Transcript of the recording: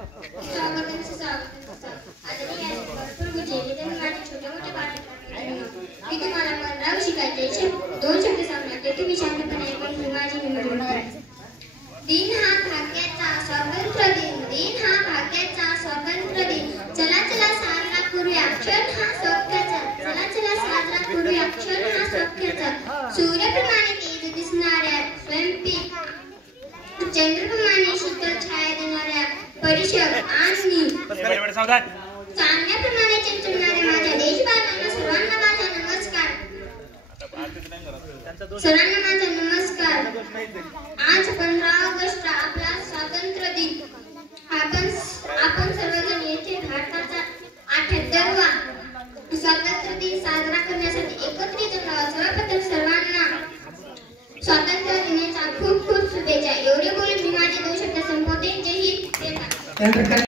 मी तुम्हाला मनराव शिकायचे दोन शब्द सांगणार तुम्ही शांतपणे ऐकून माझी निवड करायची. दिन हा भाग्याचा स्वातंत्र्य दिन, दिन हा भाग्याचा स्वातंत्र्य दिन. चला चला साजरा करूया क्षण हा सौख्याचा, चला चला साजरा करूया क्षण हा सौख्याचा. सूर्याप्रमाणे तेज दिसणाऱ्या स्वयंपीक, चंद्राप्रमाणे शीतल छाया देणाऱ्या परिषद आणि चांदण्याप्रमाणे चमचमणाऱ्या माझ्या देशबांधवांना सर्वांना माझा नमस्कार. सर्वांना माझा नमस्कार. आज 15 ऑगस्ट आपला स्वातंत्र्य दिन. आपण सर्वजण येथे भारताचा 78वा स्वातंत्र्य दिन साजरा करण्यासाठी एकत्रित जमलो. सर्वप्रथम सर्वांना स्वातंत्र्य दिनाच्या खूप खूप शुभेच्छा. एवढे बोलून मी माझे 2 शब्द संपवते. जय हिंद.